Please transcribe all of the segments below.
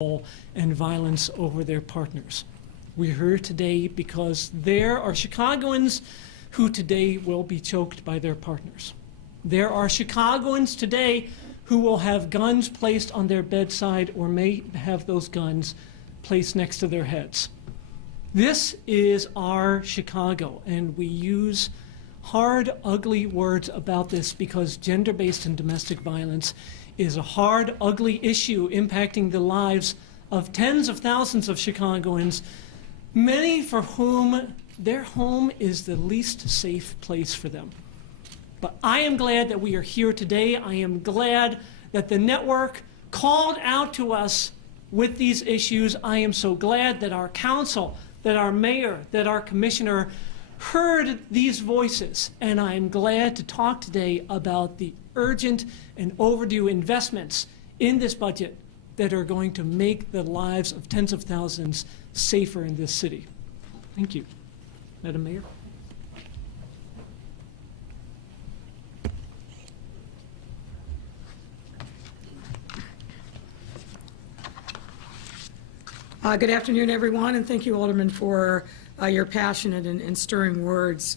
and violence over their partners. We're here today because there are Chicagoans who today will be choked by their partners. There are Chicagoans today who will have guns placed on their bedside or may have those guns placed next to their heads. This is our Chicago, and we use hard, ugly words about this because gender-based and domestic violence is a hard, ugly issue impacting the lives of tens of thousands of Chicagoans, many for whom their home is the least safe place for them. But I am glad that we are here today. I am glad that the network called out to us with these issues. I am so glad that our council, that our mayor, that our commissioner heard these voices. And I am glad to talk today about the urgent and overdue investments in this budget that are going to make the lives of tens of thousands safer in this city. Thank you. Madam Mayor. Good afternoon, everyone, and thank you, Alderman, for your passionate and stirring words.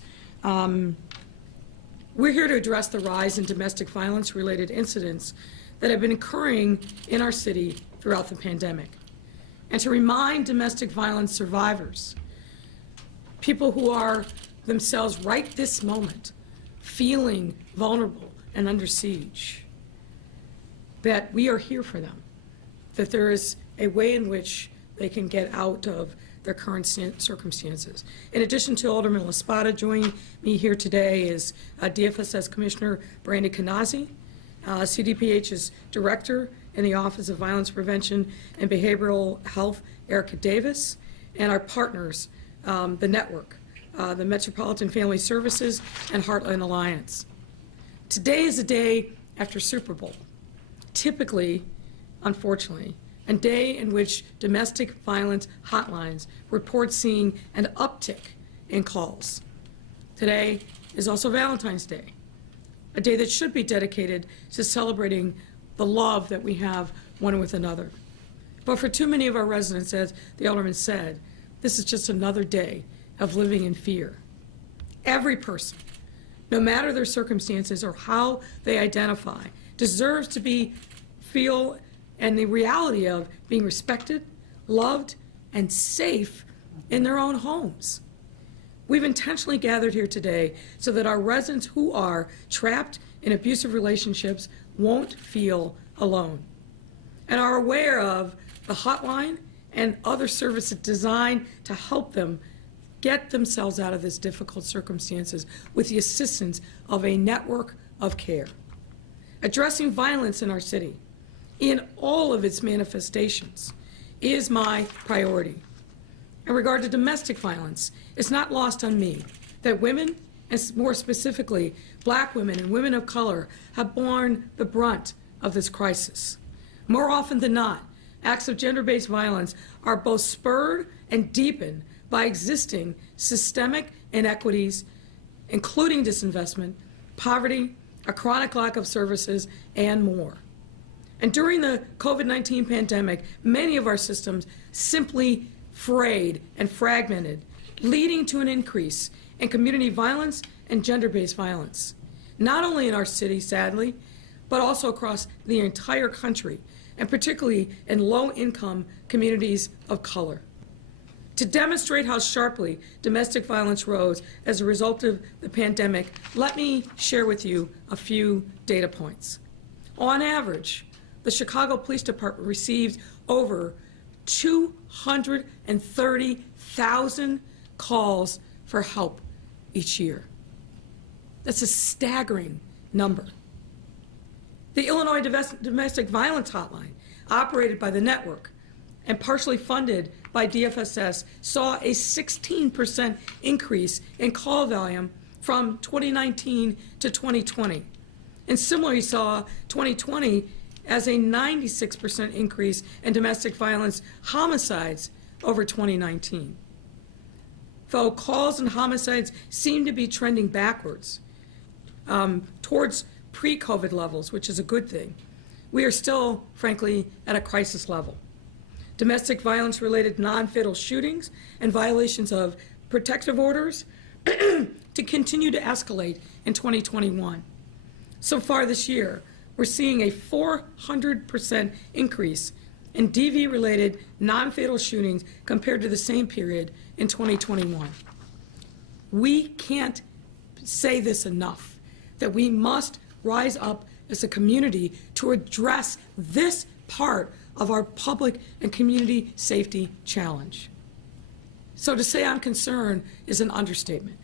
We're here to address the rise in domestic violence-related incidents that have been occurring in our city throughout the pandemic, and to remind domestic violence survivors, people who are themselves right this moment feeling vulnerable and under siege, that we are here for them, that there is a way in which they can get out of their current circumstances. In addition to Alderman LaSpada, joining me here today is DFSS Commissioner Brandy Kanazi, CDPH's Director in the Office of Violence Prevention and Behavioral Health, Erica Davis, and our partners, the network, the Metropolitan Family Services and Heartland Alliance. Today is a day after Super Bowl, typically, unfortunately, a day in which domestic violence hotlines report seeing an uptick in calls. Today is also Valentine's Day, a day that should be dedicated to celebrating the love that we have one with another. But for too many of our residents, as the Alderman said, this is just another day of living in fear. Every person, no matter their circumstances or how they identify, deserves to feel and the reality of being respected, loved, and safe in their own homes. We've intentionally gathered here today so that our residents who are trapped in abusive relationships won't feel alone, and are aware of the hotline and other services designed to help them get themselves out of these difficult circumstances with the assistance of a network of care. Addressing violence in our city, in all of its manifestations, is my priority. In regard to domestic violence, it's not lost on me that women, and more specifically black women and women of color, have borne the brunt of this crisis. More often than not, acts of gender-based violence are both spurred and deepened by existing systemic inequities, including disinvestment, poverty, a chronic lack of services, and more. And during the COVID-19 pandemic, many of our systems simply frayed and fragmented, leading to an increase in community violence and gender-based violence, not only in our city, sadly, but also across the entire country, and particularly in low-income communities of color. To demonstrate how sharply domestic violence rose as a result of the pandemic, let me share with you a few data points. On average, the Chicago Police Department received over 230,000 calls for help each year. That's a staggering number. The Illinois Domestic Violence Hotline, operated by the network and partially funded by DFSS, saw a 16% increase in call volume from 2019 to 2020. And similarly saw 2020 as a 96% increase in domestic violence homicides over 2019. Though calls and homicides seem to be trending backwards towards pre-COVID levels, which is a good thing, we are still, frankly, at a crisis level. domestic violence-related non-fatal shootings, and violations of protective orders to continue to escalate in 2021. So far this year, we're seeing a 400% increase in DV-related non-fatal shootings compared to the same period in 2021. We can't say this enough, that we must rise up as a community to address this part of our public and community safety challenge. So to say I'm concerned is an understatement.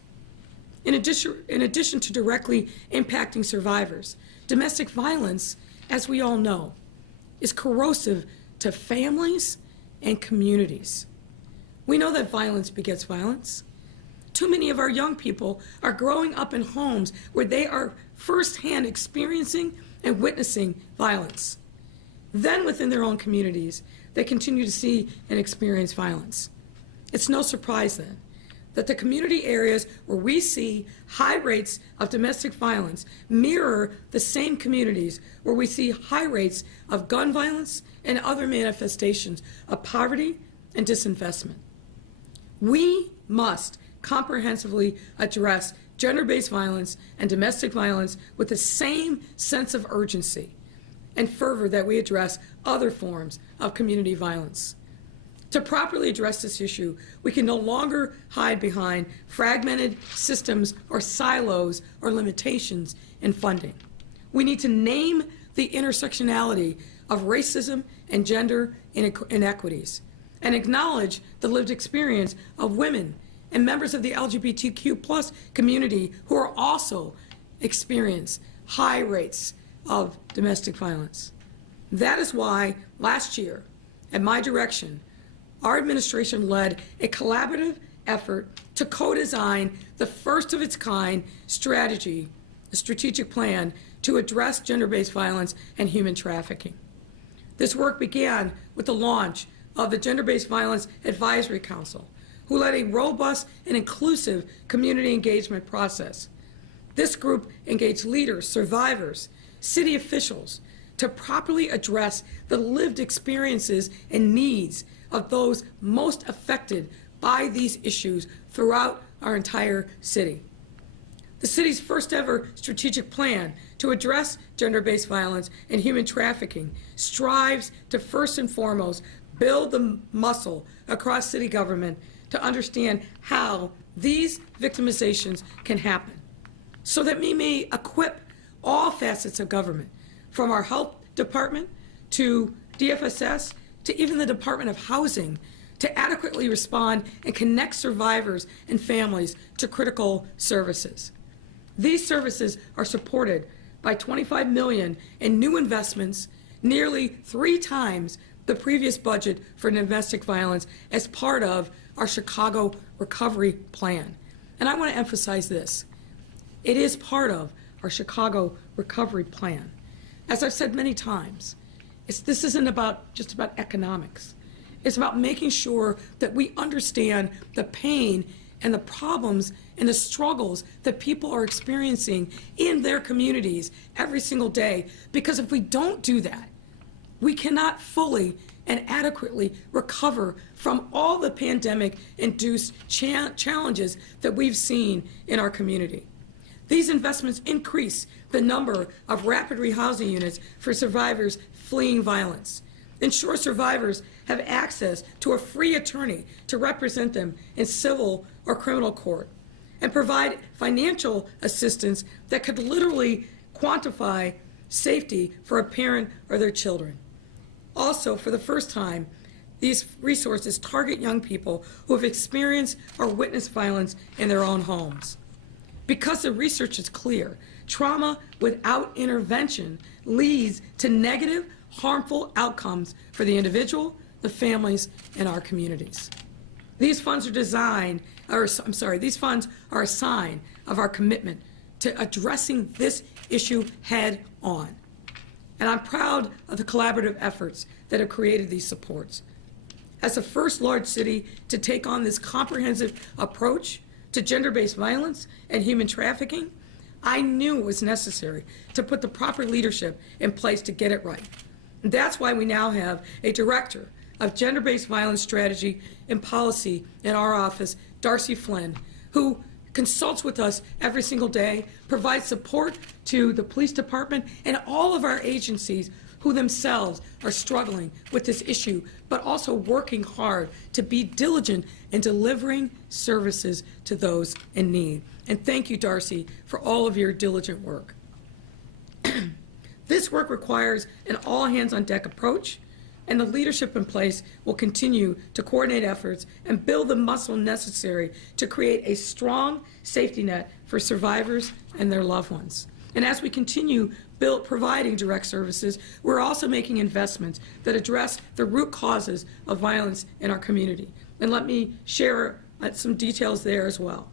In addition to directly impacting survivors, domestic violence, as we all know, is corrosive to families and communities. We know that violence begets violence. Too many of our young people are growing up in homes where they are firsthand experiencing and witnessing violence. Then within their own communities, they continue to see and experience violence. It's no surprise then that the community areas where we see high rates of domestic violence mirror the same communities where we see high rates of gun violence and other manifestations of poverty and disinvestment. We must comprehensively address gender-based violence and domestic violence with the same sense of urgency and fervor that we address other forms of community violence. To properly address this issue, we can no longer hide behind fragmented systems or silos or limitations in funding. We need to name the intersectionality of racism and gender inequities and acknowledge the lived experience of women and members of the LGBTQ+ community who are also experience high rates of domestic violence. That is why last year, at my direction, our administration led a collaborative effort to co-design the first of its kind strategic plan to address gender-based violence and human trafficking. This work began with the launch of the Gender-Based Violence Advisory Council, who led a robust and inclusive community engagement process. This group engaged leaders, survivors, city officials to properly address the lived experiences and needs of those most affected by these issues throughout our entire city. The city's first ever strategic plan to address gender-based violence and human trafficking strives to first and foremost build the muscle across city government to understand how these victimizations can happen, so that we may equip all facets of government, from our health department to DFSS to even the Department of Housing, to adequately respond and connect survivors and families to critical services. These services are supported by $25 million in new investments, nearly 3 times the previous budget for domestic violence, as part of our Chicago Recovery Plan. And I want to emphasize this. It is part of our Chicago Recovery Plan. As I've said many times, this isn't just about economics. It's about making sure that we understand the pain and the problems and the struggles that people are experiencing in their communities every single day. Because if we don't do that, we cannot fully and adequately recover from all the pandemic-induced challenges that we've seen in our community. These investments increase the number of rapid rehousing units for survivors fleeing violence, ensure survivors have access to a free attorney to represent them in civil or criminal court, and provide financial assistance that could literally quantify safety for a parent or their children. Also, for the first time, these resources target young people who have experienced or witnessed violence in their own homes. Because the research is clear, trauma without intervention leads to negative, harmful outcomes for the individual, the families, and our communities. These funds are these funds are a sign of our commitment to addressing this issue head on. And I'm proud of the collaborative efforts that have created these supports. As the first large city to take on this comprehensive approach to gender-based violence and human trafficking, I knew it was necessary to put the proper leadership in place to get it right. And that's why we now have a director of Gender-Based Violence Strategy and Policy in our office, Darcy Flynn, who consults with us every single day, provides support to the police department and all of our agencies who themselves are struggling with this issue, but also working hard to be diligent in delivering services to those in need. And thank you, Darcy, for all of your diligent work. This work requires an all-hands-on-deck approach, and the leadership in place will continue to coordinate efforts and build the muscle necessary to create a strong safety net for survivors and their loved ones. And as we continue providing direct services, we're also making investments that address the root causes of violence in our community. And let me share some details there as well.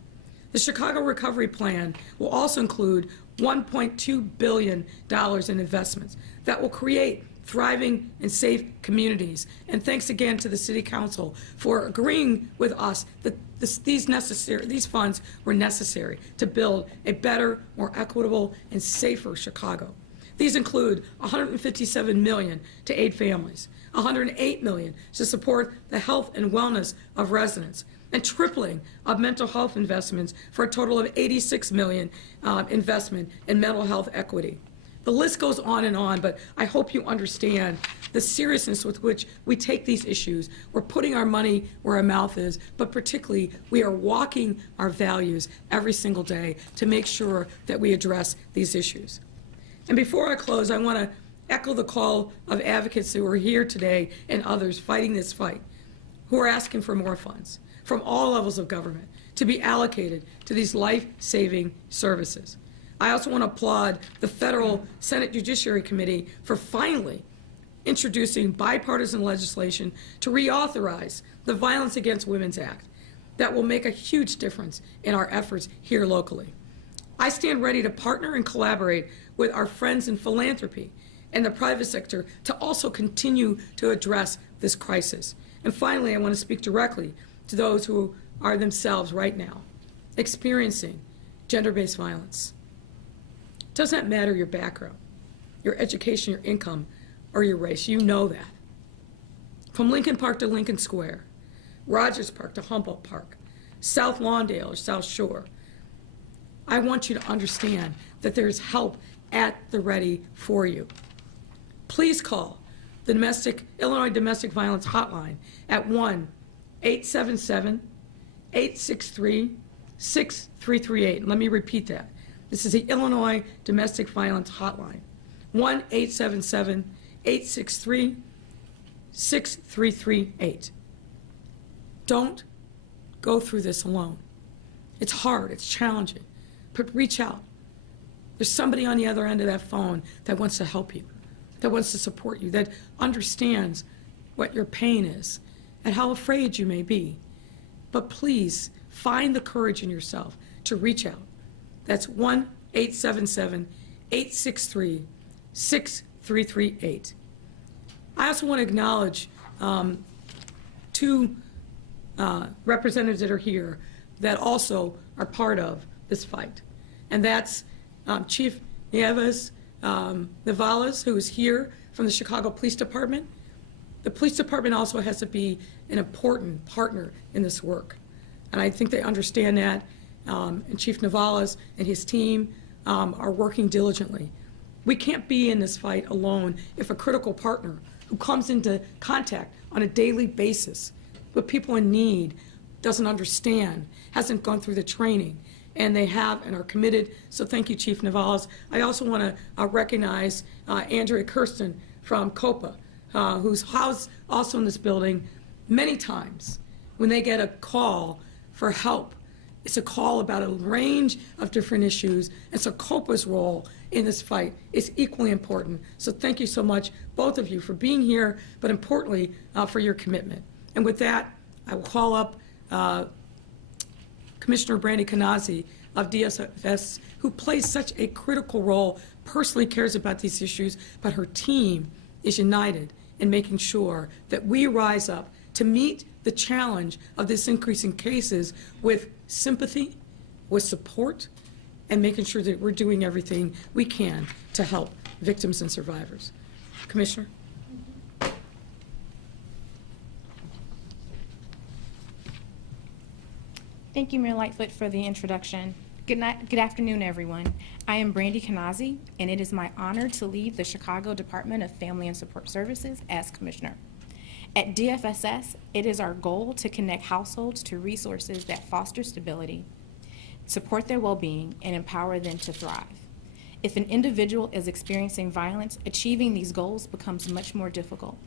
The Chicago Recovery Plan will also include $1.2 billion in investments that will create thriving and safe communities. And thanks again to the City Council for agreeing with us that these funds were necessary to build a better, more equitable, and safer Chicago. These include $157 million to aid families, $108 million to support the health and wellness of residents, and tripling of mental health investments for a total of $86 million investment in mental health equity. The list goes on, but I hope you understand the seriousness with which we take these issues. We're putting our money where our mouth is, but particularly we are walking our values every single day to make sure that we address these issues. And before I close, I want to echo the call of advocates who are here today and others fighting this fight, who are asking for more funds from all levels of government to be allocated to these life-saving services. I also want to applaud the Federal Senate Judiciary Committee for finally introducing bipartisan legislation to reauthorize the Violence Against Women's Act that will make a huge difference in our efforts here locally. I stand ready to partner and collaborate with our friends in philanthropy and the private sector to also continue to address this crisis. And finally, I want to speak directly to those who are themselves right now experiencing gender-based violence. It does not matter your background, your education, your income, or your race. You know that. From Lincoln Park to Lincoln Square, Rogers Park to Humboldt Park, South Lawndale or South Shore, I want you to understand that there is help at the ready for you. Please call the Illinois Domestic Violence Hotline at 1-877-863-6338. Let me repeat that. This is the Illinois Domestic Violence Hotline, 1-877-863-6338. Don't go through this alone. It's hard, it's challenging, but reach out. There's somebody on the other end of that phone that wants to help you, that wants to support you, that understands what your pain is and how afraid you may be. But please find the courage in yourself to reach out. That's 1-877-863-6338. I also want to acknowledge two representatives that are here that also are part of this fight. And that's Chief Nieves Navalas, who is here from the Chicago Police Department. The police department also has to be an important partner in this work. And I think they understand that. And Chief Navalas and his team are working diligently. We can't be in this fight alone if a critical partner who comes into contact on a daily basis with people in need doesn't understand, hasn't gone through the training, and they have and are committed. So thank you, Chief Navalas. I also want to recognize Andrea Kirsten from COPA, who's housed also in this building many times. When they get a call for help, it's a call about a range of different issues, and so COPA's role in this fight is equally important. So thank you so much, both of you, for being here, but importantly, for your commitment. And with that, I will call up Commissioner Brandy Kanazi of DSFS, who plays such a critical role, personally cares about these issues, but her team is united in making sure that we rise up to meet the challenge of this increase in cases with sympathy, with support, and making sure that we're doing everything we can to help victims and survivors. Commissioner? Thank you, Mayor Lightfoot, for the introduction. Good afternoon, everyone. I am Brandy Kanazi, and it is my honor to lead the Chicago Department of Family and Support Services as Commissioner. At DFSS, it is our goal to connect households to resources that foster stability, support their well-being, and empower them to thrive. If an individual is experiencing violence, achieving these goals becomes much more difficult.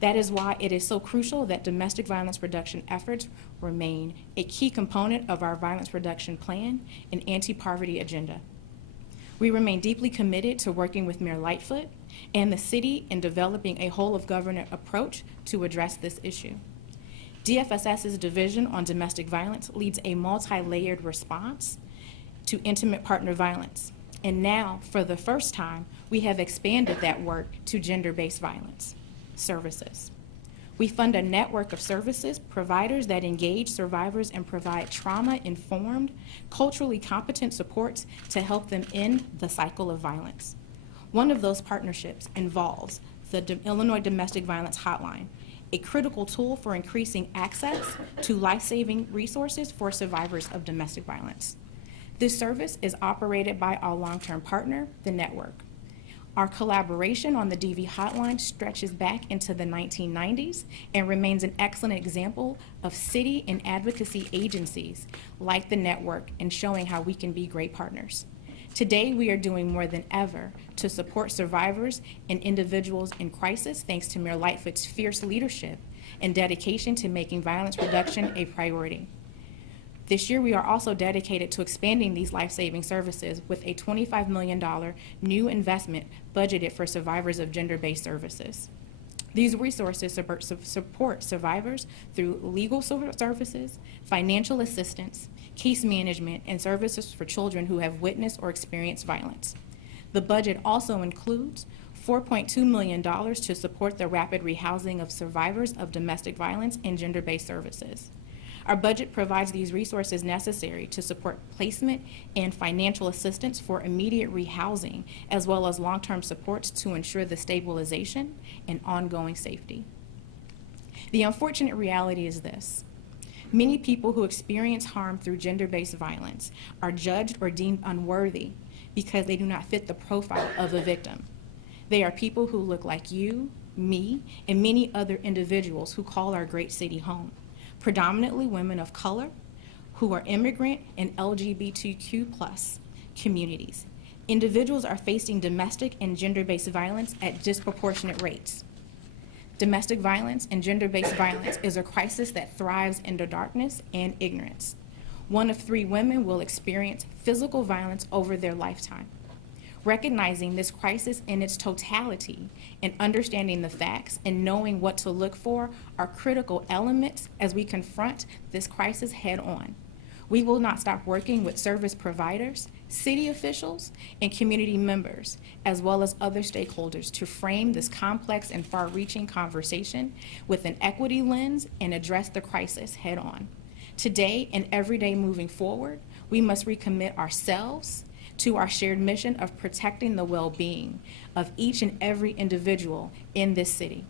That is why it is so crucial that domestic violence reduction efforts remain a key component of our violence reduction plan and anti-poverty agenda. We remain deeply committed to working with Mayor Lightfoot and the city in developing a whole-of-government approach to address this issue. DFSS's Division on Domestic Violence leads a multi-layered response to intimate partner violence. And now, for the first time, we have expanded that work to gender-based violence services. We fund a network of services providers that engage survivors and provide trauma-informed, culturally competent supports to help them end the cycle of violence. One of those partnerships involves the Illinois Domestic Violence Hotline, a critical tool for increasing access to life-saving resources for survivors of domestic violence. This service is operated by our long-term partner, the network. Our collaboration on the DV hotline stretches back into the 1990s and remains an excellent example of city and advocacy agencies like the network in showing how we can be great partners. Today, we are doing more than ever to support survivors and individuals in crisis thanks to Mayor Lightfoot's fierce leadership and dedication to making violence reduction a priority. This year, we are also dedicated to expanding these life-saving services with a $25 million new investment budgeted for survivors of gender-based services. These resources support survivors through legal services, financial assistance, case management, and services for children who have witnessed or experienced violence. The budget also includes $4.2 million to support the rapid rehousing of survivors of domestic violence and gender-based services. Our budget provides these resources necessary to support placement and financial assistance for immediate rehousing, as well as long-term supports to ensure the stabilization and ongoing safety. The unfortunate reality is this. Many people who experience harm through gender-based violence are judged or deemed unworthy because they do not fit the profile of a victim. They are people who look like you, me, and many other individuals who call our great city home. Predominantly women of color who are immigrant and LGBTQ+ communities. Individuals are facing domestic and gender-based violence at disproportionate rates. Domestic violence and gender-based violence is a crisis that thrives in the darkness and ignorance. 1 of 3 women will experience physical violence over their lifetime. Recognizing this crisis in its totality and understanding the facts and knowing what to look for are critical elements as we confront this crisis head on. We will not stop working with service providers, city officials, and community members, as well as other stakeholders to frame this complex and far-reaching conversation with an equity lens and address the crisis head on. Today and every day moving forward, we must recommit ourselves to our shared mission of protecting the well-being of each and every individual in this city.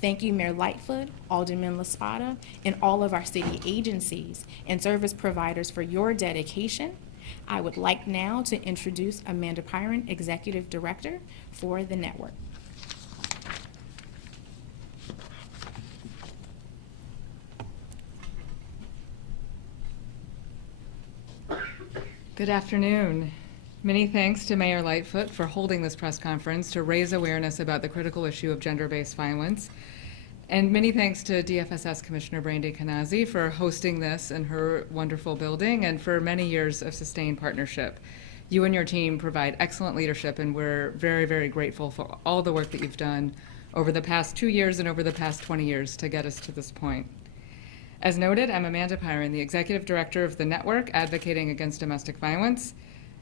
Thank you, Mayor Lightfoot, Alderman LaSpada, and all of our city agencies and service providers for your dedication. I would like now to introduce Amanda Pyron, Executive Director for the network. Good afternoon. Many thanks to Mayor Lightfoot for holding this press conference to raise awareness about the critical issue of gender-based violence. And many thanks to DFSS Commissioner Brandy Kanazi for hosting this in her wonderful building and for many years of sustained partnership. You and your team provide excellent leadership, and we're very, very grateful for all the work that you've done over the past 2 years and over the past 20 years to get us to this point. As noted, I'm Amanda Pyron, the Executive Director of the Network Advocating Against Domestic Violence.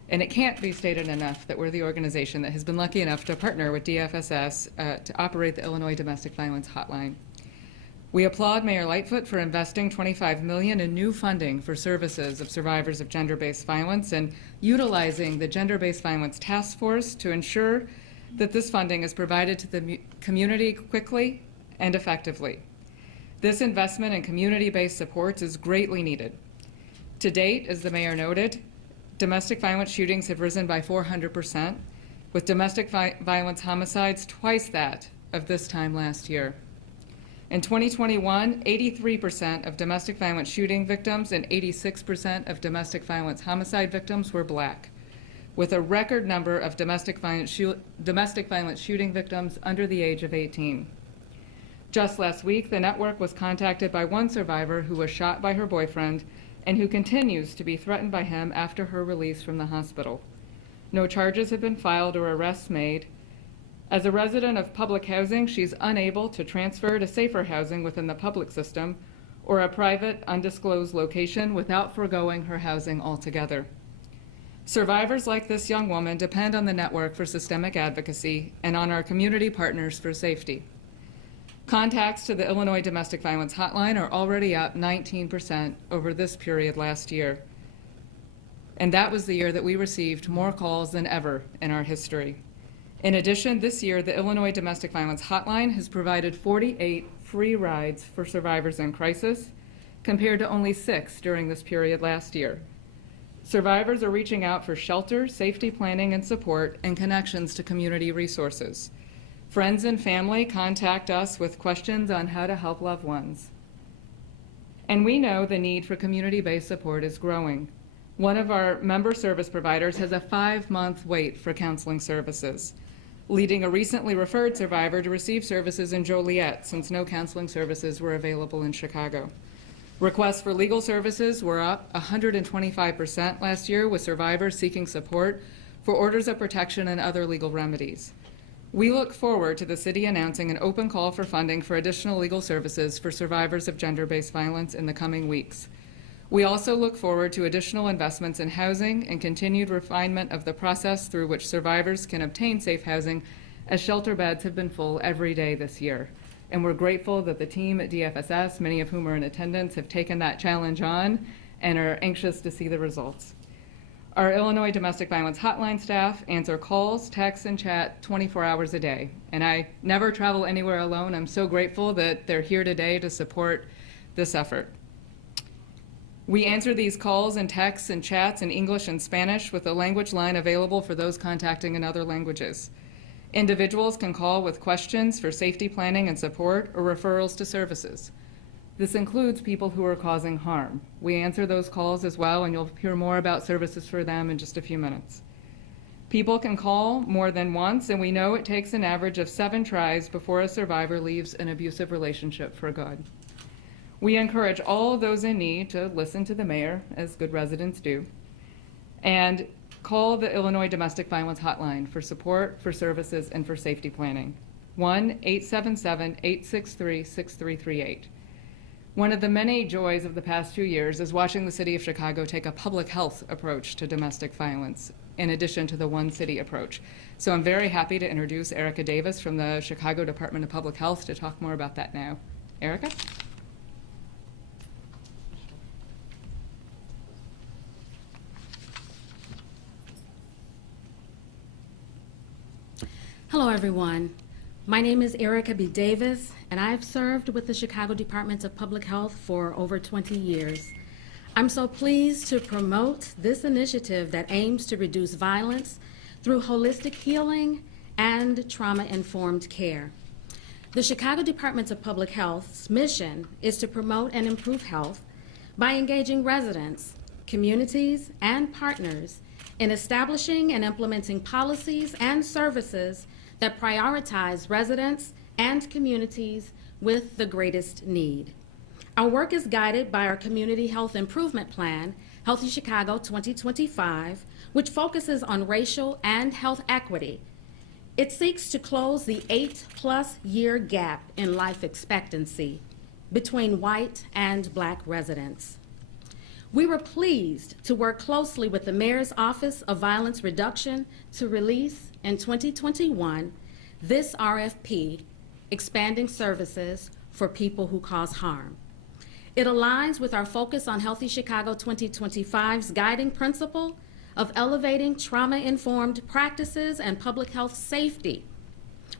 And it can't be stated enough that we're the organization that has been lucky enough to partner with DFSS to operate the Illinois Domestic Violence Hotline. We applaud Mayor Lightfoot for investing $25 million in new funding for services of survivors of gender-based violence and utilizing the Gender-Based Violence Task Force to ensure that this funding is provided to the community quickly and effectively. This investment in community-based supports is greatly needed. To date, as the mayor noted, domestic violence shootings have risen by 400%, with domestic violence homicides twice that of this time last year. In 2021, 83% of domestic violence shooting victims and 86% of domestic violence homicide victims were Black, with a record number of domestic violence shooting victims under the age of 18. Just last week, the network was contacted by one survivor who was shot by her boyfriend and who continues to be threatened by him after her release from the hospital. No charges have been filed or arrests made. As a resident of public housing, she's unable to transfer to safer housing within the public system or a private, undisclosed location without foregoing her housing altogether. Survivors like this young woman depend on the network for systemic advocacy and on our community partners for safety. Contacts to the Illinois Domestic Violence Hotline are already up 19% over this period last year. And that was the year that we received more calls than ever in our history. In addition, this year, the Illinois Domestic Violence Hotline has provided 48 free rides for survivors in crisis, compared to only 6 during this period last year. Survivors are reaching out for shelter, safety planning and support, and connections to community resources. Friends and family contact us with questions on how to help loved ones. And we know the need for community-based support is growing. One of our member service providers has a 5-month wait for counseling services, leading a recently referred survivor to receive services in Joliet since no counseling services were available in Chicago. Requests for legal services were up 125% last year, with survivors seeking support for orders of protection and other legal remedies. We look forward to the city announcing an open call for funding for additional legal services for survivors of gender-based violence in the coming weeks. We also look forward to additional investments in housing and continued refinement of the process through which survivors can obtain safe housing, as shelter beds have been full every day this year. And we're grateful that the team at DFSS, many of whom are in attendance, have taken that challenge on and are anxious to see the results. Our Illinois Domestic Violence Hotline staff answer calls, texts, and chat 24 hours a day. And I never travel anywhere alone. I'm so grateful that they're here today to support this effort. We answer these calls and texts and chats in English and Spanish, with a language line available for those contacting in other languages. Individuals can call with questions for safety planning and support or referrals to services. This includes people who are causing harm. We answer those calls as well, and you'll hear more about services for them in just a few minutes. People can call more than once, and we know it takes an average of 7 tries before a survivor leaves an abusive relationship for good. We encourage all of those in need to listen to the mayor, as good residents do, and call the Illinois Domestic Violence Hotline for support, for services, and for safety planning. 1-877-863-6338. One of the many joys of the past 2 years is watching the city of Chicago take a public health approach to domestic violence, in addition to the one city approach. So I'm very happy to introduce Erica Davis from the Chicago Department of Public Health to talk more about that now. Erica? Hello, everyone. My name is Erica B. Davis, and I've served with the Chicago Department of Public Health for over 20 years. I'm so pleased to promote this initiative that aims to reduce violence through holistic healing and trauma-informed care. The Chicago Department of Public Health's mission is to promote and improve health by engaging residents, communities, and partners in establishing and implementing policies and services that prioritize residents and communities with the greatest need. Our work is guided by our Community Health Improvement Plan, Healthy Chicago 2025, which focuses on racial and health equity. It seeks to close the 8+ year gap in life expectancy between white and Black residents. We were pleased to work closely with the Mayor's Office of Violence Reduction to release in 2021 this RFP, Expanding Services for People Who Cause Harm. It aligns with our focus on Healthy Chicago 2025's guiding principle of elevating trauma-informed practices and public health safety,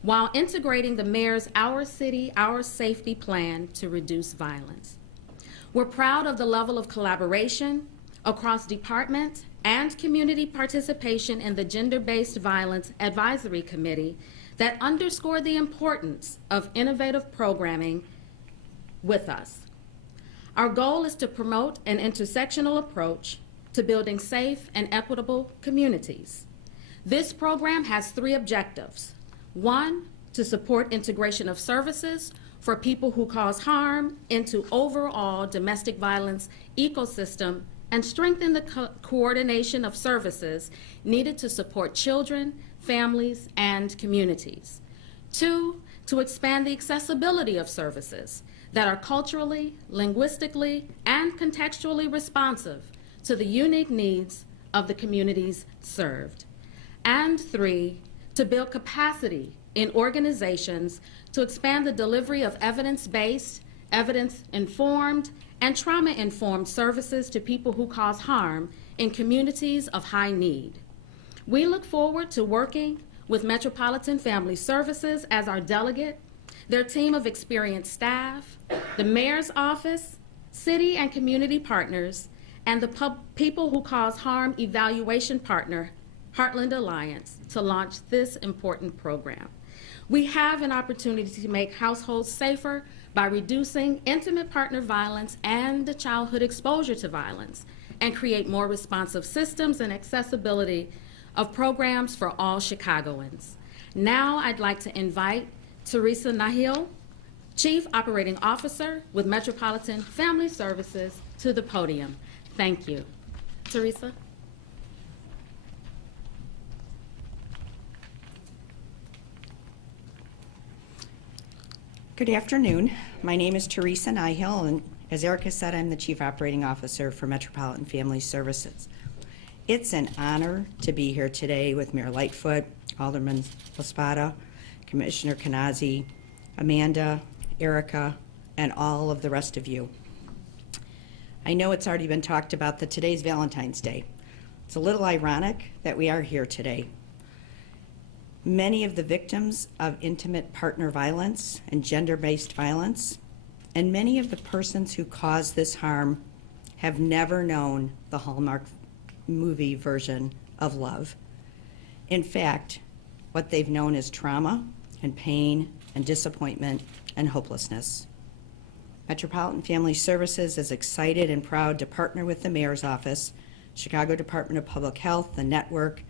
while integrating the Mayor's Our City, Our Safety plan to reduce violence. We're proud of the level of collaboration, across department and community participation in the Gender-Based Violence Advisory Committee that underscore the importance of innovative programming with us. Our goal is to promote an intersectional approach to building safe and equitable communities. This program has 3 objectives. 1, to support integration of services for people who cause harm into overall domestic violence ecosystem and strengthen the coordination of services needed to support children, families, and communities. 2, to expand the accessibility of services that are culturally, linguistically, and contextually responsive to the unique needs of the communities served. And 3, to build capacity in organizations to expand the delivery of evidence-based, evidence-informed, and trauma-informed services to people who cause harm in communities of high need. We look forward to working with Metropolitan Family Services as our delegate, their team of experienced staff, the mayor's office, city and community partners, and the People Who Cause Harm evaluation partner, Heartland Alliance, to launch this important program. We have an opportunity to make households safer by reducing intimate partner violence and the childhood exposure to violence, and create more responsive systems and accessibility of programs for all Chicagoans. Now I'd like to invite Teresa Nahil, Chief Operating Officer with Metropolitan Family Services, to the podium. Thank you. Teresa? Good afternoon. My name is Teresa Nihil, and as Erica said, I'm the Chief Operating Officer for Metropolitan Family Services. It's an honor to be here today with Mayor Lightfoot, Alderman Laspada, Commissioner Kanazi, Amanda, Erica, and all of the rest of you. I know it's already been talked about that today's Valentine's Day. It's a little ironic that we are here today. Many of the victims of intimate partner violence and gender-based violence, and many of the persons who cause this harm, have never known the Hallmark movie version of love. In fact, what they've known is trauma and pain and disappointment and hopelessness. Metropolitan Family Services is excited and proud to partner with the Mayor's Office, Chicago Department of Public Health, the Network,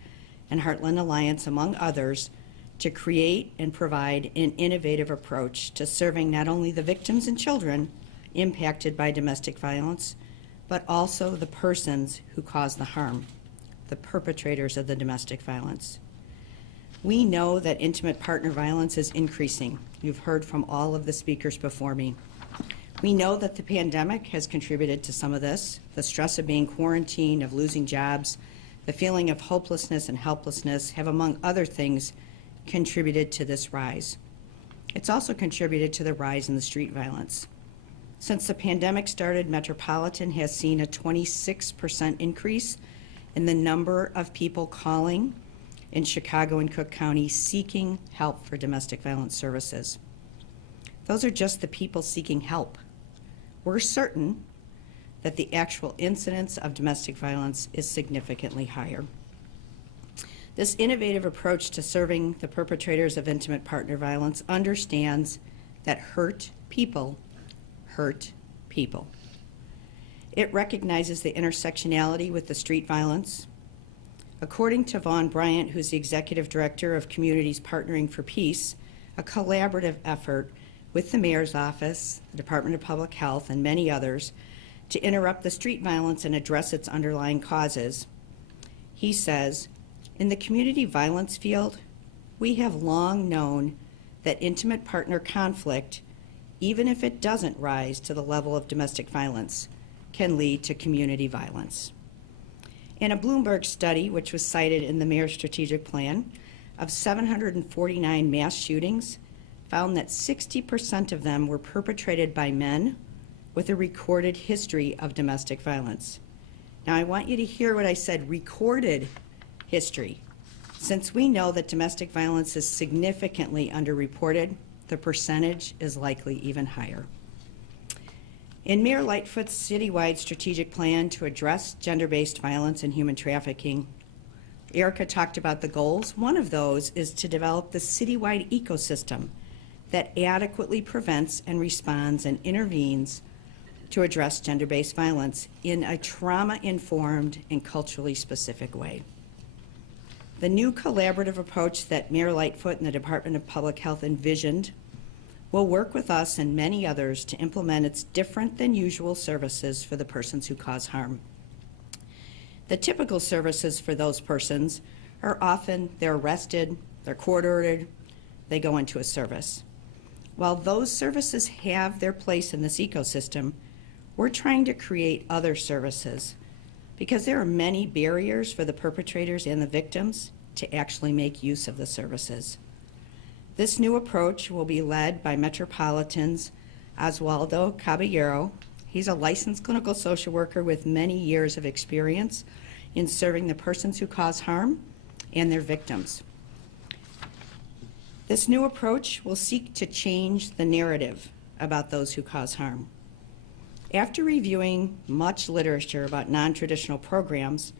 and Heartland Alliance, among others, to create and provide an innovative approach to serving not only the victims and children impacted by domestic violence, but also the persons who cause the harm, the perpetrators of the domestic violence. We know that intimate partner violence is increasing. You've heard from all of the speakers before me. We know that the pandemic has contributed to some of this, the stress of being quarantined, of losing jobs, the feeling of hopelessness and helplessness have, among other things, contributed to this rise. It's also contributed to the rise in the street violence. Since the pandemic started, Metropolitan has seen a 26% increase in the number of people calling in Chicago and Cook County seeking help for domestic violence services. Those are just the people seeking help. We're certain that the actual incidence of domestic violence is significantly higher. This innovative approach to serving the perpetrators of intimate partner violence understands that hurt people hurt people. It recognizes the intersectionality with the street violence. According to Vaughn Bryant, who's the Executive Director of Communities Partnering for Peace, a collaborative effort with the Mayor's Office, the Department of Public Health, and many others to interrupt the street violence and address its underlying causes. He says, in the community violence field, we have long known that intimate partner conflict, even if it doesn't rise to the level of domestic violence, can lead to community violence. In a Bloomberg study, which was cited in the Mayor's strategic plan, of 749 mass shootings, found that 60% of them were perpetrated by men with a recorded history of domestic violence. Now, I want you to hear what I said, recorded history. Since we know that domestic violence is significantly underreported, the percentage is likely even higher. In Mayor Lightfoot's citywide strategic plan to address gender-based violence and human trafficking, Erica talked about the goals. One of those is to develop the citywide ecosystem that adequately prevents and responds and intervenes to address gender-based violence in a trauma-informed and culturally specific way. The new collaborative approach that Mayor Lightfoot and the Department of Public Health envisioned will work with us and many others to implement its different than usual services for the persons who cause harm. The typical services for those persons are often they're arrested, they're court-ordered, they go into a service. While those services have their place in this ecosystem, we're trying to create other services because there are many barriers for the perpetrators and the victims to actually make use of the services. This new approach will be led by Metropolitan's Oswaldo Caballero. He's a licensed clinical social worker with many years of experience in serving the persons who cause harm and their victims. This new approach will seek to change the narrative about those who cause harm. After reviewing much literature about non-traditional programs,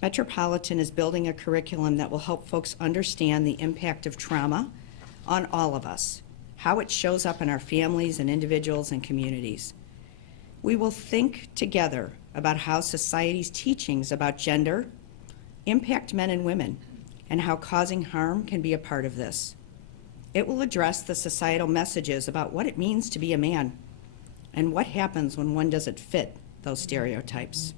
Metropolitan is building a curriculum that will help folks understand the impact of trauma on all of us, how it shows up in our families and individuals and communities. We will think together about how society's teachings about gender impact men and women and how causing harm can be a part of this. It will address the societal messages about what it means to be a man and what happens when one doesn't fit those stereotypes.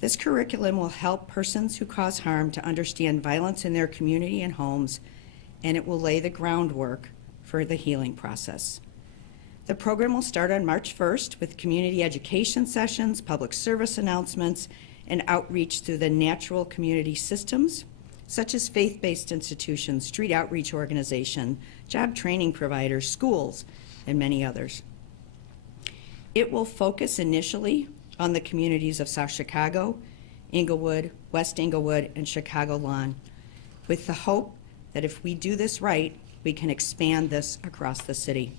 This curriculum will help persons who cause harm to understand violence in their community and homes, and it will lay the groundwork for the healing process. The program will start on March 1st with community education sessions, public service announcements, and outreach through the natural community systems, such as faith-based institutions, street outreach organization, job training providers, schools, and many others. It will focus initially on the communities of South Chicago, Englewood, West Englewood, and Chicago Lawn, with the hope that if we do this right, we can expand this across the city.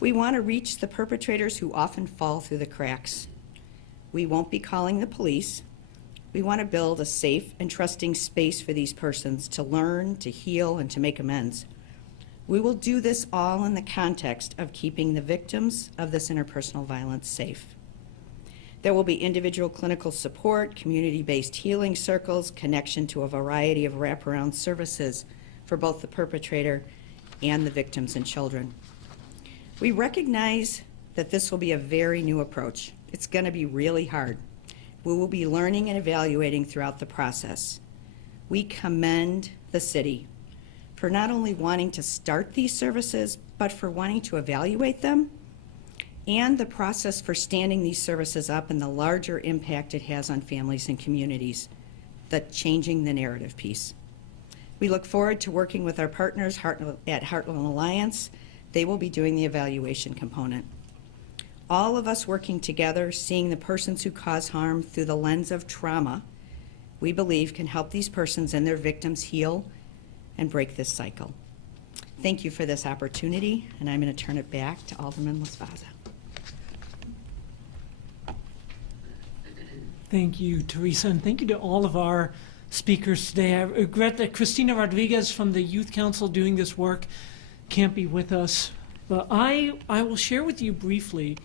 We want to reach the perpetrators who often fall through the cracks. We won't be calling the police. We want to build a safe and trusting space for these persons to learn, to heal, and to make amends. We will do this all in the context of keeping the victims of this interpersonal violence safe. There will be individual clinical support, community-based healing circles, connection to a variety of wraparound services for both the perpetrator and the victims and children. We recognize that this will be a very new approach. It's going to be really hard. We will be learning and evaluating throughout the process. We commend the city for not only wanting to start these services, but for wanting to evaluate them and the process for standing these services up and the larger impact it has on families and communities, the changing the narrative piece. We look forward to working with our partners at Heartland Alliance. They will be doing the evaluation component. All of us working together, seeing the persons who cause harm through the lens of trauma, we believe can help these persons and their victims heal and break this cycle. Thank you for this opportunity, and I'm going to turn it back to Alderman Laspaza. Thank you, Teresa, and thank you to all of our speakers today. I regret that Cristina Rodriguez from the Youth Council doing this work can't be with us, but I will share with you briefly.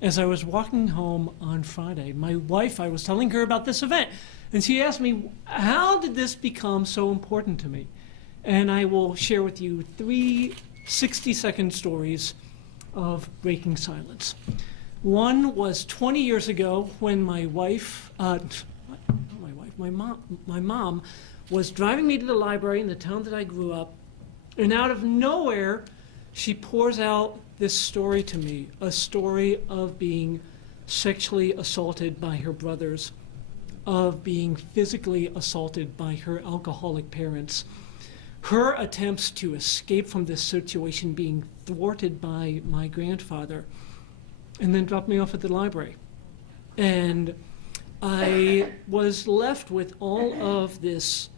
As I was walking home on Friday, my wife, I was telling her about this event, and she asked me, how did this become so important to me? And I will share with you 3 60-second stories of breaking silence. One was 20 years ago when my mom was driving me to the library in the town that I grew up, and out of nowhere, she pours out this story to me, a story of being sexually assaulted by her brothers, of being physically assaulted by her alcoholic parents, her attempts to escape from this situation being thwarted by my grandfather, and then dropped me off at the library. And I was left with all of this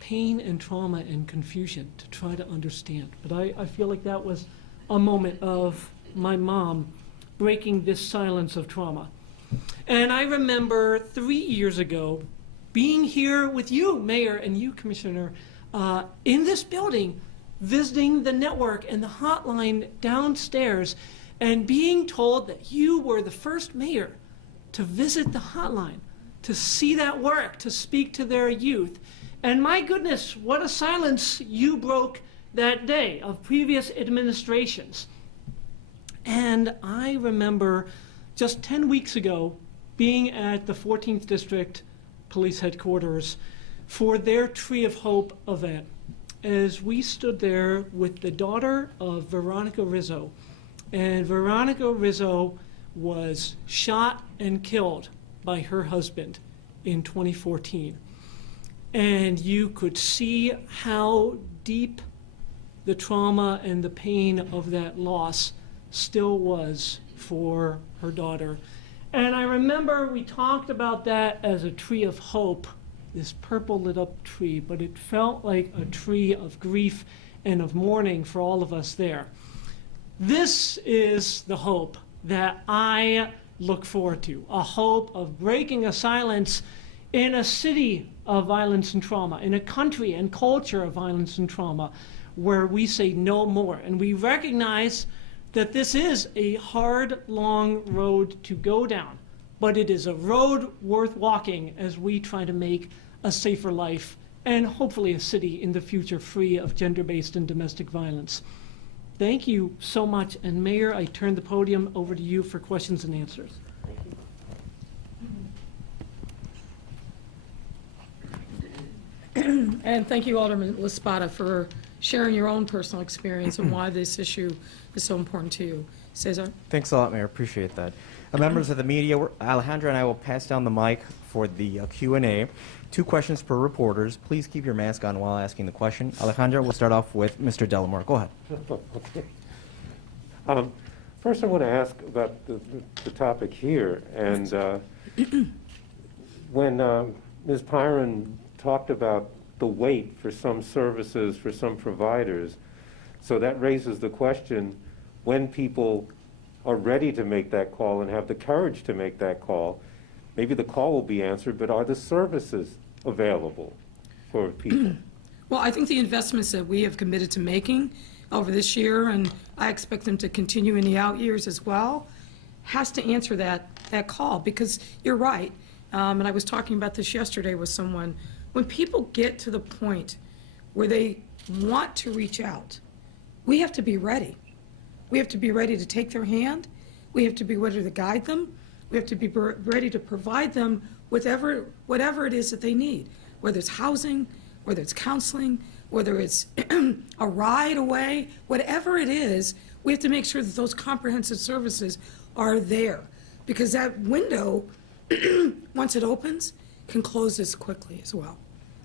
pain and trauma and confusion to try to understand. But I feel like that was a moment of my mom breaking this silence of trauma. And I remember 3 years ago being here with you, Mayor, and you, Commissioner, in this building, visiting the network and the hotline downstairs, and being told that you were the first mayor to visit the hotline, to see that work, to speak to their youth. And my goodness, what a silence you broke that day of previous administrations. And I remember just 10 weeks ago being at the 14th District Police Headquarters for their Tree of Hope event, as we stood there with the daughter of Veronica Rizzo. And Veronica Rizzo was shot and killed by her husband in 2014. And you could see how deep the trauma and the pain of that loss still was for her daughter. And I remember we talked about that as a tree of hope, this purple lit up tree, but it felt like a tree of grief and of mourning for all of us there. This is the hope that I look forward to, a hope of breaking a silence in a city of violence and trauma, in a country and culture of violence and trauma, where we say no more. And we recognize that this is a hard, long road to go down, but it is a road worth walking as we try to make a safer life and hopefully a city in the future free of gender-based and domestic violence. Thank you so much. And Mayor, I turn the podium over to you for questions and answers. And thank you, Alderman Laspada, for sharing your own personal experience and why this issue is so important to you. Cesar? Thanks a lot, Mayor. Appreciate that. Members of the media, Alejandra and I will pass down the mic for the Q&A. 2 questions per reporters. Please keep your mask on while asking the question. Alejandra, we'll start off with Mr. Delamore. Go ahead. Okay. First, I want to ask about the topic here. And when Ms. Pyron talked about the wait for some services, for some providers, so that raises the question, when people are ready to make that call and have the courage to make that call, maybe the call will be answered, but are the services available for people? Well, I think the investments that we have committed to making over this year, and I expect them to continue in the out years as well, has to answer that call, because you're right. And I was talking about this yesterday with someone. When people get to the point where they want to reach out, we have to be ready. We have to be ready to take their hand. We have to be ready to guide them. We have to be ready to provide them with whatever it is that they need, whether it's housing, whether it's counseling, whether it's a ride away, whatever it is, we have to make sure that those comprehensive services are there, because that window, once it opens, can close as quickly as well.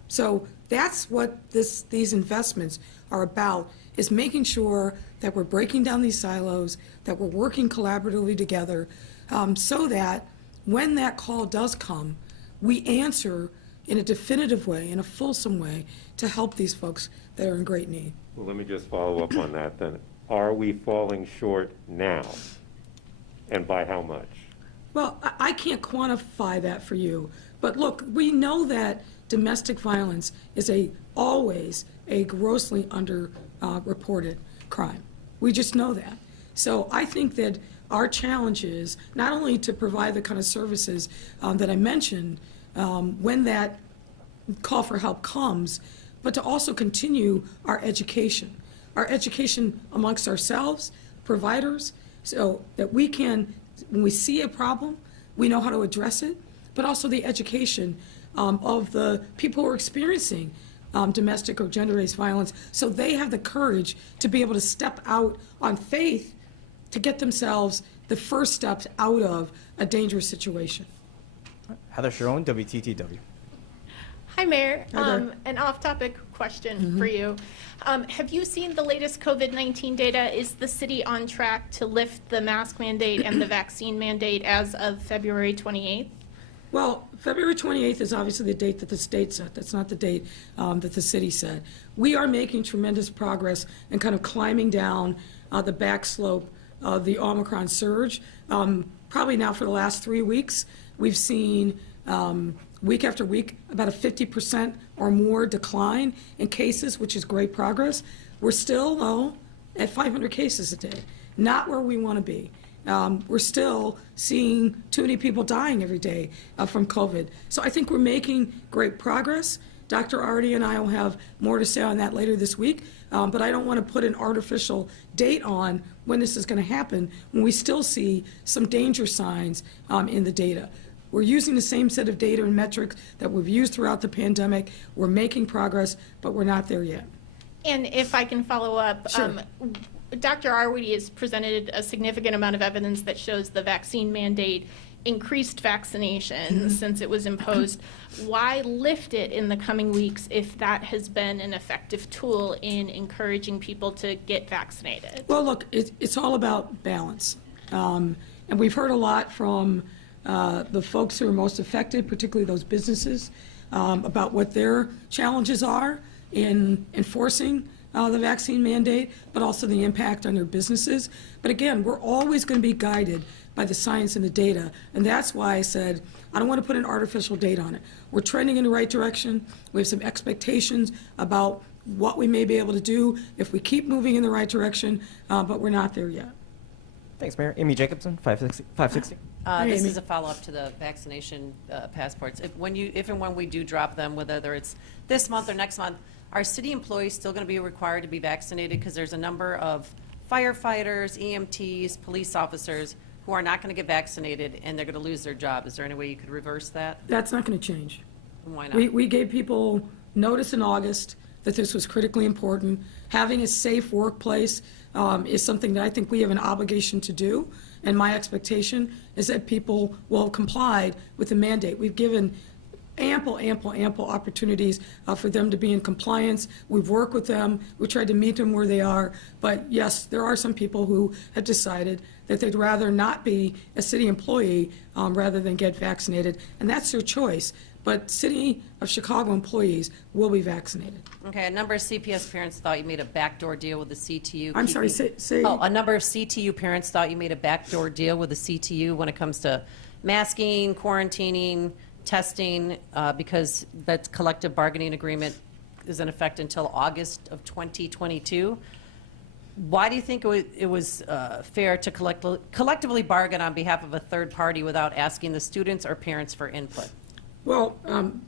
So that's what these investments are about, is making sure that we're breaking down these silos, that we're working collaboratively together, so that when that call does come, we answer in a definitive way, in a fulsome way, to help these folks that are in great need. Well, let me just follow up on that then. Are we falling short now? And by how much? Well, I can't quantify that for you, but look, we know that domestic violence is always a grossly underreported crime. We just know that. So I think that our challenge is not only to provide the kind of services that I mentioned when that call for help comes, but to also continue our education amongst ourselves, providers, so that we can, when we see a problem, we know how to address it, but also the education of the people who are experiencing domestic or gender-based violence, so they have the courage to be able to step out on faith to get themselves the first steps out of a dangerous situation. Heather Sharon, WTTW. Hi, Mayor. Hi there. An off-topic question for you. Have you seen the latest COVID-19 data? Is the city on track to lift the mask mandate and the vaccine mandate as of February 28th? Well, February 28th is obviously the date that the state set. That's not the date that the city set. We are making tremendous progress and kind of climbing down the back slope of the Omicron surge. Probably now for the last 3 weeks, we've seen week after week about a 50% or more decline in cases, which is great progress. We're still, though, at 500 cases a day, not where we want to be. We're still seeing too many people dying every day from COVID. So I think we're making great progress. Dr. Artie and I will have more to say on that later this week, but I don't want to put an artificial date on when this is going to happen when we still see some danger signs in the data. We're using the same set of data and metrics that we've used throughout the pandemic. We're making progress, but we're not there yet. And if I can follow up, Sure. Dr. Arwady has presented a significant amount of evidence that shows the vaccine mandate increased vaccination since it was imposed. Why lift it in the coming weeks if that has been an effective tool in encouraging people to get vaccinated? Well, look, it's all about balance. And we've heard a lot from the folks who are most affected, particularly those businesses, about what their challenges are in enforcing the vaccine mandate, but also the impact on their businesses. But again, we're always going to be guided by the science and the data, and that's why I said I don't want to put an artificial date on it. We're trending in the right direction. We have some expectations about what we may be able to do if we keep moving in the right direction, but we're not there yet. Thanks, Mayor. Amy Jacobson, 560. This Amy. is a follow-up to the vaccination passports. If and when we do drop them, whether it's this month or next month, are city employees still going to be required to be vaccinated? Because there's a number of firefighters, EMTs, police officers who are not going to get vaccinated and they're going to lose their job. Is there any way you could reverse that? That's not going to change. And why not? We gave people notice in August that this was critically important. Having a safe workplace is something that I think we have an obligation to do, and my expectation is that people will have complied with the mandate. We've given ample opportunities for them to be in compliance. We've worked with them. We tried to meet them where they are. But yes, there are some people who have decided that they'd rather not be a city employee rather than get vaccinated, and that's their choice. But City of Chicago employees will be vaccinated. Okay, a number of CPS parents thought you made a backdoor deal with the CTU. I'm sorry, say. Oh, a number of CTU parents thought you made a backdoor deal with the CTU when it comes to masking, quarantining, testing, because that collective bargaining agreement is in effect until August of 2022. Why do you think it was fair to collectively bargain on behalf of a third party without asking the students or parents for input? Well,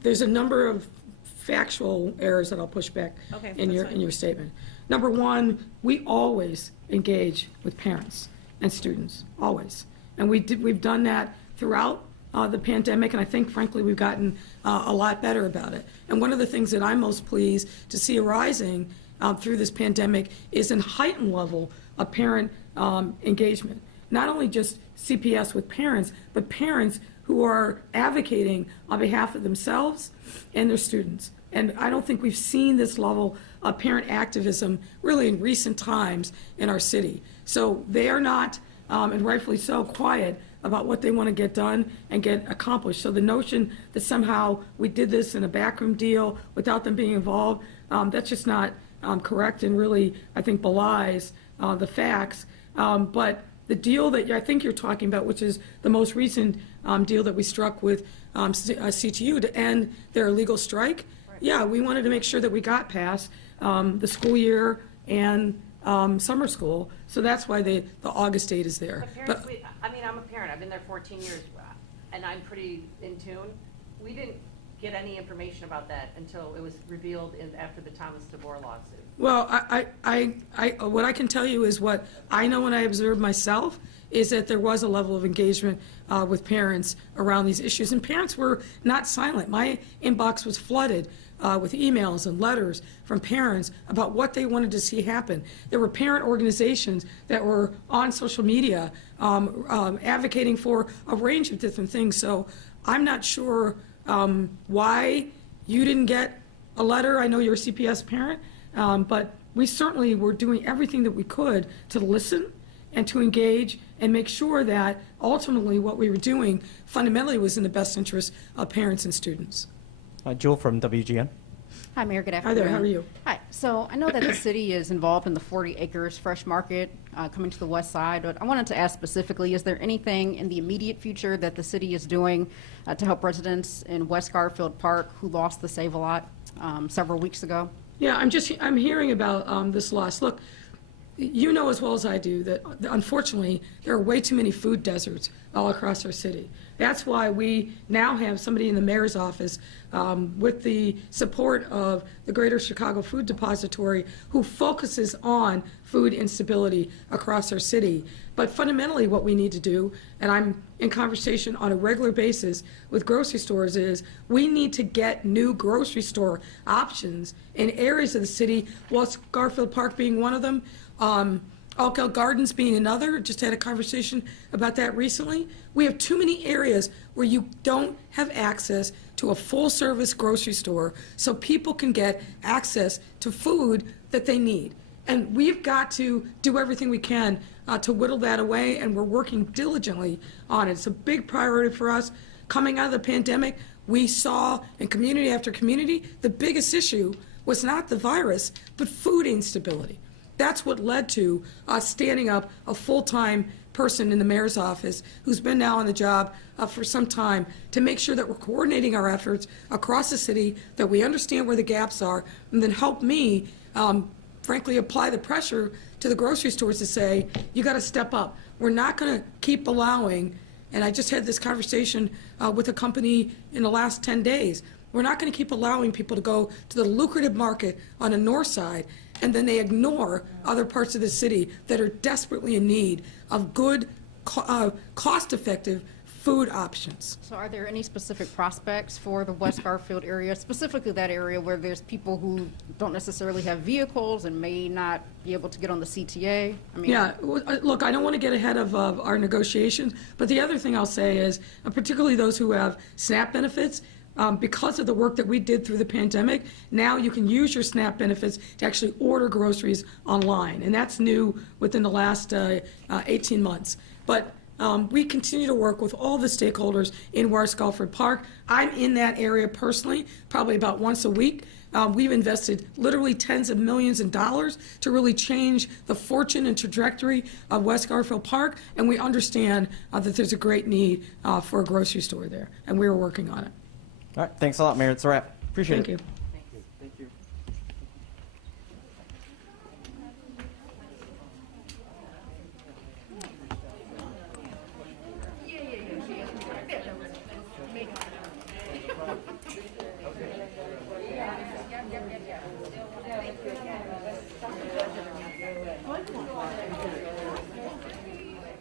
there's a number of factual errors that I'll push back Okay, in that's fine. your statement. Number one, we always engage with parents and students, always. And we've done that throughout the pandemic, and I think, frankly, we've gotten a lot better about it. And one of the things that I'm most pleased to see arising through this pandemic is a heightened level of parent engagement. Not only just CPS with parents, but parents who are advocating on behalf of themselves and their students. And I don't think we've seen this level of parent activism really in recent times in our city. So they are not, and rightfully so, quiet about what they want to get done and get accomplished. So the notion that somehow we did this in a backroom deal without them being involved, that's just not correct and really, I think, belies the facts. But the deal that I think you're talking about, which is the most recent deal that we struck with CTU to end their illegal strike, yeah, we wanted to make sure that we got past the school year and summer school. So that's why the August date is there. But parents, I'm a parent. I've been there 14 years, and I'm pretty in tune. We didn't get any information about that until it was revealed after the Thomas DeBoer lawsuit. Well, what I can tell you is what I know and I observed myself is that there was a level of engagement with parents around these issues, and parents were not silent. My inbox was flooded with emails and letters from parents about what they wanted to see happen. There were parent organizations that were on social media advocating for a range of different things. So I'm not sure why you didn't get a letter. I know you're a CPS parent, but we certainly were doing everything that we could to listen and to engage and make sure that ultimately what we were doing fundamentally was in the best interest of parents and students. Jill from WGN. Hi, Mayor. Good Hi afternoon. there. How are you? Hi. So I know that the city is involved in the 40 acres fresh market coming to the west side, but I wanted to ask specifically, is there anything in the immediate future that the city is doing to help residents in West Garfield Park who lost the Save-A-Lot several weeks ago? Yeah, I'm hearing about this loss. Look, you know as well as I do that unfortunately there are way too many food deserts all across our city. That's why we now have somebody in the mayor's office with the support of the Greater Chicago Food Depository who focuses on food instability across our city. But fundamentally what we need to do, and I'm in conversation on a regular basis with grocery stores, is we need to get new grocery store options in areas of the city, West Garfield Park being one of them, Alkel Gardens being another. Just had a conversation about that recently. We have too many areas where you don't have access to a full-service grocery store so people can get access to food that they need. And we've got to do everything we can to whittle that away, and we're working diligently on it. It's a big priority for us. Coming out of the pandemic, we saw in community after community, the biggest issue was not the virus, but food instability. That's what led to us standing up a full-time person in the mayor's office who's been now on the job for some time to make sure that we're coordinating our efforts across the city, that we understand where the gaps are, and then help me, frankly, apply the pressure to the grocery stores to say, you got to step up. We're not going to keep allowing, and I just had this conversation with a company in the last 10 days, we're not going to keep allowing people to go to the lucrative market on the north side and then they ignore other parts of the city that are desperately in need of good, cost-effective food options. So are there any specific prospects for the West Garfield area, specifically that area where there's people who don't necessarily have vehicles and may not be able to get on the CTA? I mean, yeah, look, I don't want to get ahead of our negotiations, but the other thing I'll say is, particularly those who have SNAP benefits, because of the work that we did through the pandemic, now you can use your SNAP benefits to actually order groceries online, and that's new within the last 18 months. But we continue to work with all the stakeholders in West Garfield Park. I'm in that area personally, probably about once a week. We've invested literally tens of millions of dollars to really change the fortune and trajectory of West Garfield Park, and we understand that there's a great need for a grocery store there, and we're working on it. All right, thanks a lot, Mayor. It's a wrap. Appreciate it. Thank you.